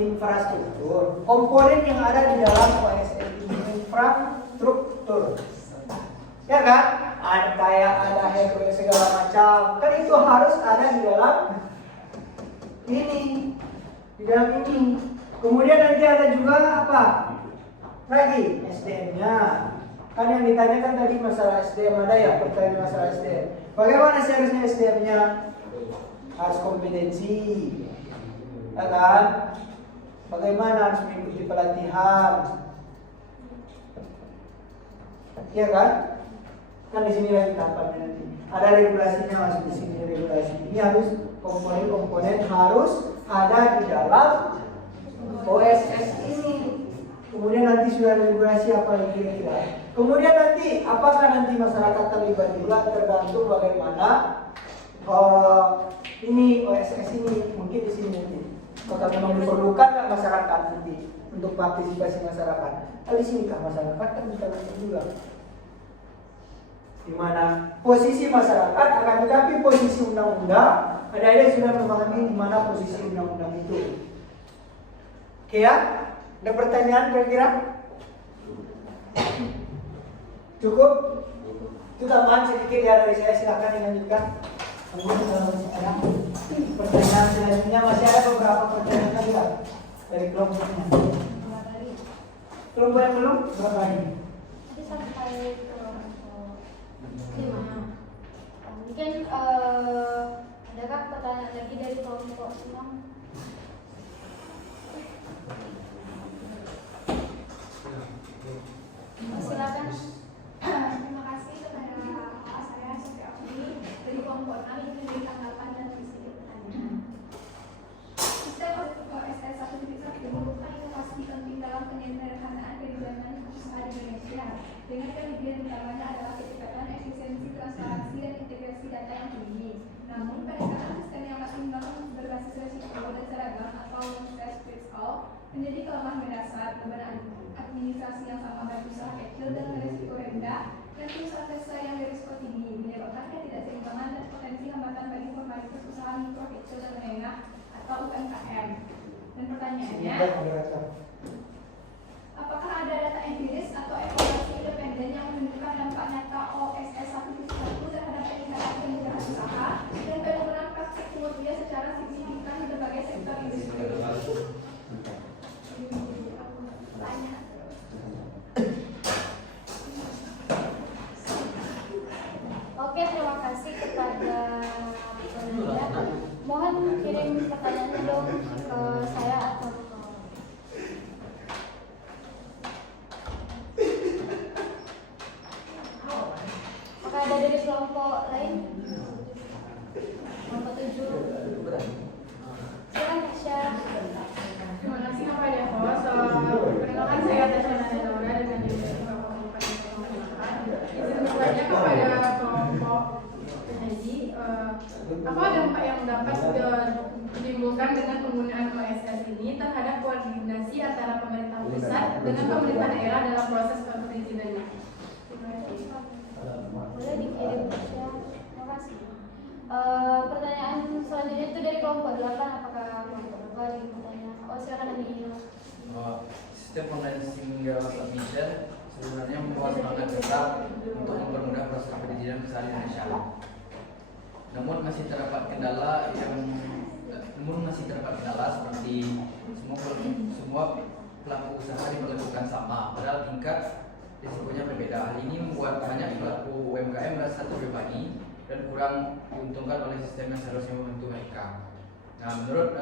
infrastruktur. Komponen yang ada di dalam OSN ini infrastruktur. Ya kan? Ada kayak ada hardware segala macam. Kan itu harus ada di dalam ini. Di dalam ini. Kemudian nanti ada juga apa? Lagi SDM-nya. Kan yang ditanyakan tadi masalah SDM ada ya, pertanyaan masalah SDM. Bagaimana seharusnya SDM-nya? Harus kompetensi. Ya kan? Bagaimana harus mengikuti pelatihan? Ya kan? Kan di sini lagi tahapannya nanti. Ada regulasinya masuk di sini regulasi. Ini harus komponen-komponen harus ada di dalam OSS ini. Kemudian nanti sudah regulasi apa yang kira-kira. Kemudian nanti apakah nanti masyarakat terlibat juga tergantung bagaimana ini OSS ini mungkin di sini nanti. Apakah memang diperlukan nggak masyarakat nanti untuk partisipasi masyarakat? Di sini kan masyarakat kan bisa langsung juga. Di mana posisi masyarakat akan tetapi posisi undang-undang ada sudah memahami di mana posisi undang-undang itu. Oke ya? Ada pertanyaan kira-kira? Cukup? Itu tambahan sedikit ya dari saya, silakan dilanjutkan. Pertanyaan selanjutnya masih ada beberapa pertanyaan lagi lah dari kelompoknya. Kelompok yang belum berapa lagi? Nanti sampai kelompok 5. Mungkin adakah pertanyaan lagi dari kelompok 6? Silakan. Terima kasih kepada kakak saya Sophia Okni dari kelompok 6 yang memberi tanggapan dan visi pertanyaan. Sistem OSS 1.1 merupakan inovasi penting dalam penyederhanaan kebijakan usaha di Indonesia. Dengan kelebihan utamanya adalah kecepatan, efisiensi, transparansi, dan integrasi data yang tinggi. Namun, pendekatan sistem yang maksimal berbasis resiko dan seragam atau one size fits all menjadi kelemahan mendasar. Beban administrasi yang sama bagi usaha kecil dan berisiko rendah dan usaha besar yang berisiko tinggi menyebabkan ketidakseimbangan dan potensi hambatan bagi formalitas usaha mikro kecil dan menengah atau UMKM. Dan pertanyaannya, apakah ada data empiris atau evaluasi independen yang menunjukkan dampak nyata OSS 1.1 terhadap peningkatan kemudahan usaha dan penurunan praktik pungut biaya secara signifikan di berbagai sektor industri? Oke, terima kasih kepada penanya. Mohon kirim pertanyaannya dong ke saya atau ke apakah ada dari kelompok lain? Kelompok 7. Silakan Tasya. Terima kasih kepada host. Perkenalkan saya Tasya Nadenaura dengan divisi Komunikasi dan Pemasaran. Izin bertanya kepada kelompok penyaji, apa dampak yang dapat ditimbulkan dengan penggunaan OSS ini terhadap koordinasi antara pemerintah pusat dengan pemerintah daerah dalam proses perizinannya? Terima kasih. Pertanyaan selanjutnya itu dari kelompok 8. Apakah kelompok 8 ingin bertanya? Oh, silakan Daniel. Sistem online single submission sebenarnya membawa semangat besar untuk mempermudah proses perizinan usaha di Indonesia. Namun masih terdapat kendala seperti semua pelaku usaha diperlakukan sama, padahal tingkat risikonya berbeda. Hal ini membuat banyak pelaku UMKM merasa terbebani dan kurang diuntungkan oleh sistem yang seharusnya membantu mereka. Nah, menurut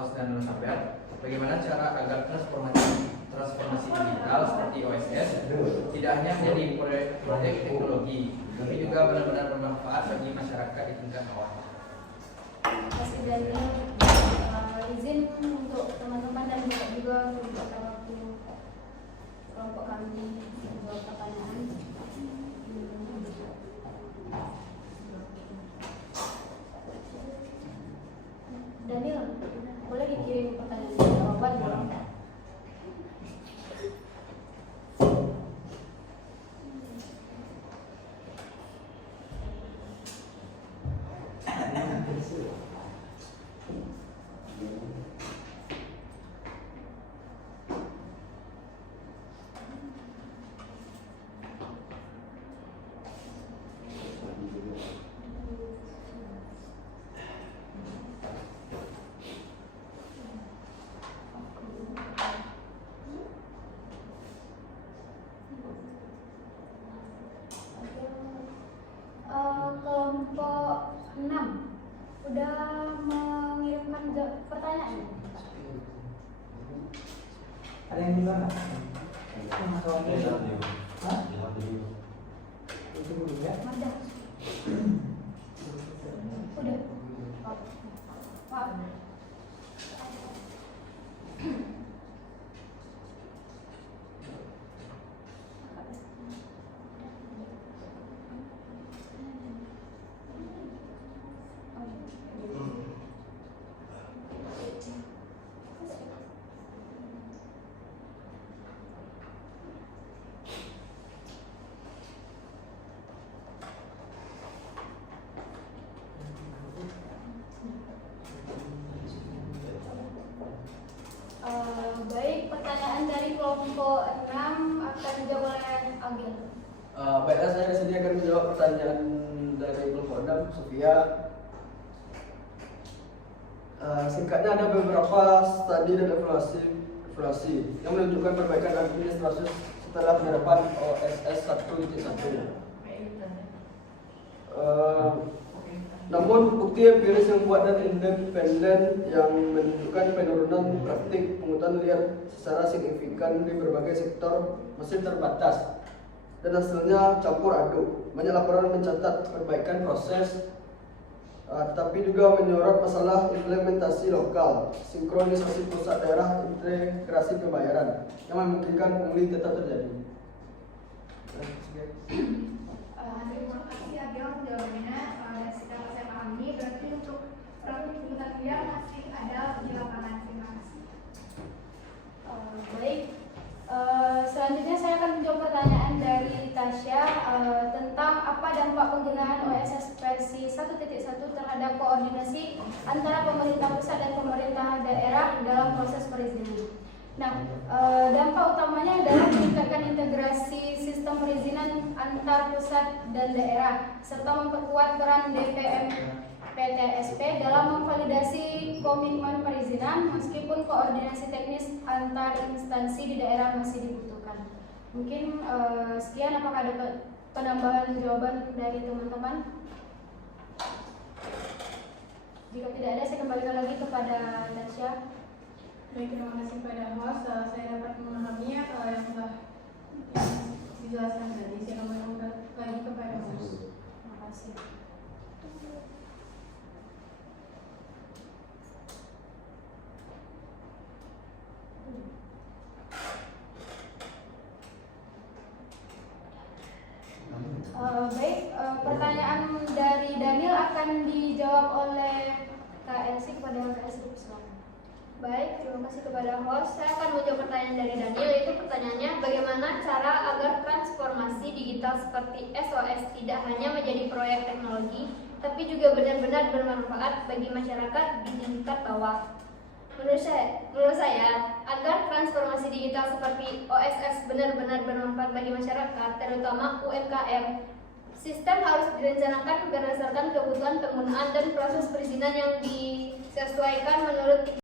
host dan narasumber, bagaimana cara agar transformasi digital seperti OSS tidak hanya menjadi proyek teknologi, tapi juga benar-benar bermanfaat bagi masyarakat di tingkat bawah? Terima kasih Daniel. Izin untuk teman-teman dan juga beberapa waktu kelompok kami menjawab pertanyaan. Daniel, boleh dikirim pertanyaan dan jawaban belum? Kelompok 6 udah mengirimkan pertanyaan. Ada yang juga nggak? Hah? Itu dulu ya. Ada. Udah. Pak. Baik, pertanyaan dari kelompok 6 akan dijawab oleh Agil. Baiklah, saya di sini akan menjawab pertanyaan dari kelompok 6, Sofia. Singkatnya ada beberapa studi dan evaluasi yang menunjukkan perbaikan administrasi setelah penerapan OSS 1.1. Namun bukti empiris yang kuat dan independen yang menunjukkan penurunan praktik pungutan liar secara signifikan di berbagai sektor masih terbatas dan hasilnya campur aduk. Banyak laporan mencatat perbaikan proses, tetapi juga menyorot masalah implementasi lokal, sinkronisasi pusat daerah, integrasi pembayaran yang memungkinkan pungli tetap terjadi. Terima kasih Agil jawabannya. Dan setelah saya pahami, berarti untuk praktik pungutan liar masih ada di lapangan. Terima kasih. Baik, selanjutnya saya akan menjawab pertanyaan dari Tasya tentang apa dampak penggunaan OSS versi 1.1 terhadap koordinasi antara pemerintah pusat dan pemerintah daerah dalam proses perizinan. Nah, dampak utamanya adalah meningkatkan integrasi sistem perizinan antar pusat dan daerah serta memperkuat peran DPM PTSP dalam memvalidasi komitmen perizinan meskipun koordinasi teknis antar instansi di daerah masih dibutuhkan. Mungkin sekian, apakah ada penambahan jawaban dari teman-teman? Jika tidak ada, saya kembalikan lagi kepada Tasya. Baik, terima kasih pada host. Saya dapat memahami yang telah dijelaskan tadi. Saya kembalikan lagi kepada host. Terima kasih. Baik, pertanyaan dari Daniel akan dijawab oleh KLC kepada KLC. Baik, terima kasih kepada host. Saya akan menjawab pertanyaan dari Daniel, yaitu pertanyaannya bagaimana cara agar transformasi digital seperti SOS tidak hanya menjadi proyek teknologi, tapi juga benar-benar bermanfaat bagi masyarakat di tingkat bawah. Menurut saya, agar transformasi digital seperti OSS benar-benar bermanfaat bagi masyarakat, terutama UMKM, sistem harus direncanakan berdasarkan kebutuhan penggunaan dan proses perizinan yang disesuaikan menurut